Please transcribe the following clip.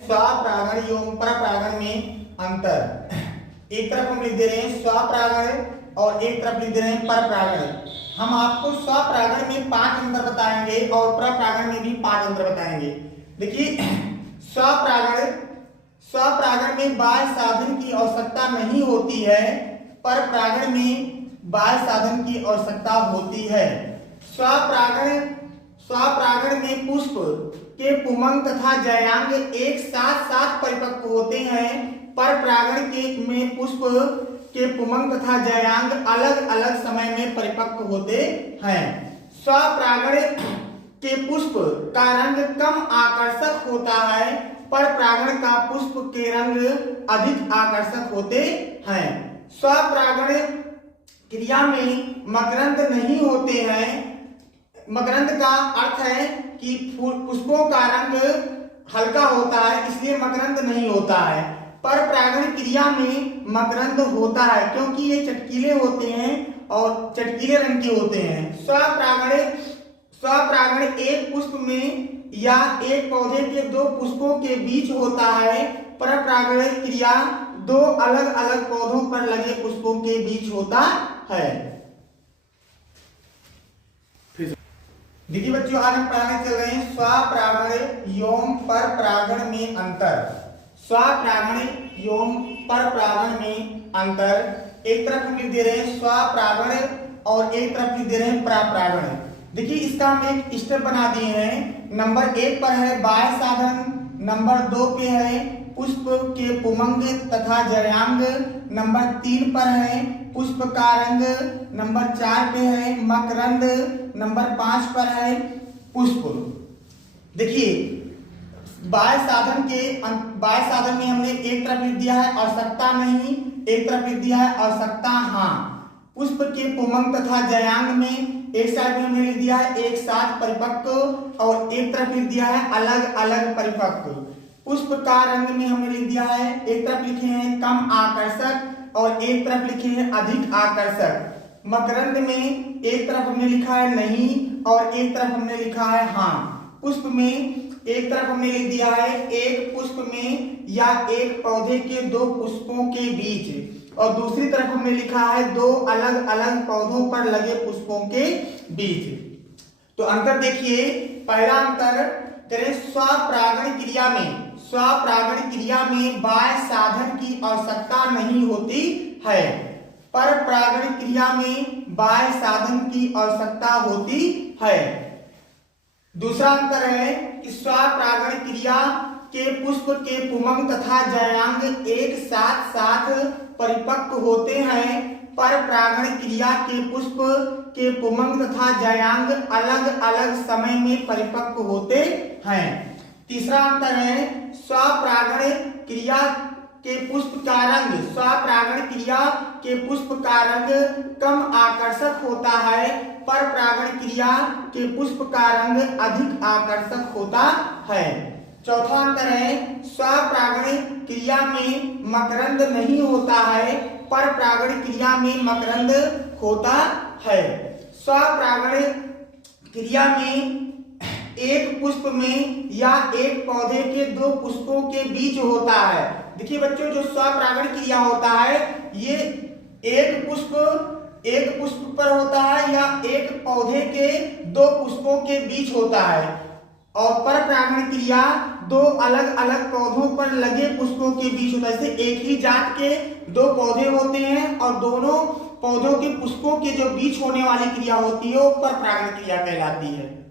स्वपरागण एवं परपरागण में अंतर। एक तरफ हम लिख दे रहे हैं स्वपरागण और एक तरफ लिख दे रहे हैं परपरागण। हम आपको स्वपरागण में 5 अंतर बताएंगे और परपरागण में भी 5 अंतर बताएंगे। देखिए, स्वपरागण में बाह्य साधन की आवश्यकता नहीं होती है, परपरागण में बाह्य साधन की आवश्यकता होती है। स्वपरागण में पुष्प के पुमंग तथा जयांग एक साथ परिपक्व होते हैं। परपरागण में पुष्प के पुमंग तथा जयांग अलग अलग समय में परिपक्व होते हैं। स्वपरागण के पुष्प का रंग कम आकर्षक होता है, परपरागण का पुष्प के रंग अधिक आकर्षक होते हैं। स्वपरागण क्रिया में मकरंद नहीं होते हैं। मकरंद का अर्थ है कि पुष्पों का रंग हल्का होता है, इसलिए मकरंद नहीं होता है। परपरागण क्रिया में मकरंद होता है क्योंकि ये चटकीले होते हैं और चटकीले रंग के होते हैं। स्वपरागण एक पुष्प में या एक पौधे के 2 पुष्पों के बीच होता है। परपरागण क्रिया 2 अलग अलग पौधों पर लगे पुष्पों के बीच होता है। देखिए बच्चों, आज हम पढ़ाने चल रहे हैं स्वपरागण एवं परपरागण में अंतर। स्वपरागण एवं परपरागण में अंतर। एक तरफ हम लिख दे रहे हैं स्वपरागण और एक तरफ लिख दे रहे हैं परपरागण। देखिए, इसका हम एक स्टेप बना दिए हैं। नंबर 1 पर है बाह्य साधन, नंबर 2 पे है पुष्प के पुमंग तथा जयांग, नंबर 3 पर है पुष्प का रंग, नंबर 4 पे है मकरंद, नंबर 5 पर है पुष्प। देखिए, बाह्य साधन में हमने एक तरफ लिख दिया है आवश्यकता नहीं, एक तरफ लिख दिया है आवश्यकता हाँ। पुष्प के पुमंग तथा जयांग में एक साइड में हमने लिख दिया है एक साथ परिपक्व और एक तरफ लिख दिया है अलग अलग परिपक्व। पुष्प का रंग में हमने लिख दिया है, एक तरफ लिखे हैं कम आकर्षक और एक तरफ लिखे हैं अधिक आकर्षक। मकरंद में एक तरफ हमने लिखा है नहीं और एक तरफ हमने लिखा है हाँ। पुष्प में एक तरफ हमने लिख दिया है एक पुष्प में या एक पौधे के 2 पुष्पों के बीच, और दूसरी तरफ हमने लिखा है 2 अलग अलग पौधों पर लगे पुष्पों के बीच। तो अंतर देखिए, पहला अंतर करें स्वपरागण क्रिया में। स्वपरागण क्रिया में बाह्य साधन की आवश्यकता नहीं होती है, परपरागण क्रिया में बाह्य साधन की आवश्यकता होती है। दूसरा अंतर है कि स्वपरागण क्रिया के पुष्प के पुमंग तथा जयांग एक साथ परिपक्व होते हैं, परपरागण क्रिया के पुष्प के पुमंग तथा जयांग अलग अलग समय में परिपक्व होते हैं। तीसरा अंतर है स्वपरागण क्रिया के पुष्प का रंग। स्वपरागण क्रिया के पुष्प का रंग कम आकर्षक होता है, परपरागण क्रिया के पुष्प का रंग अधिक आकर्षक होता है। चौथा अंतर है स्वपरागण क्रिया में मकरंद नहीं होता है, परपरागण क्रिया में मकरंद होता है। स्वपरागण क्रिया में एक पुष्प में या एक पौधे के 2 पुष्पों के बीच होता है। देखिए बच्चों, जो स्वपरागण क्रिया होता है ये एक पुष्प पर होता है या एक पौधे के 2 पुष्पों के बीच होता है, और परपरागण क्रिया 2 अलग अलग पौधों पर लगे पुष्पों के बीच होता है। जैसे एक ही जात के 2 पौधे होते हैं और दोनों पौधों के पुष्पों के जो बीच होने वाली क्रिया होती है वो परपरागण क्रिया कहलाती है।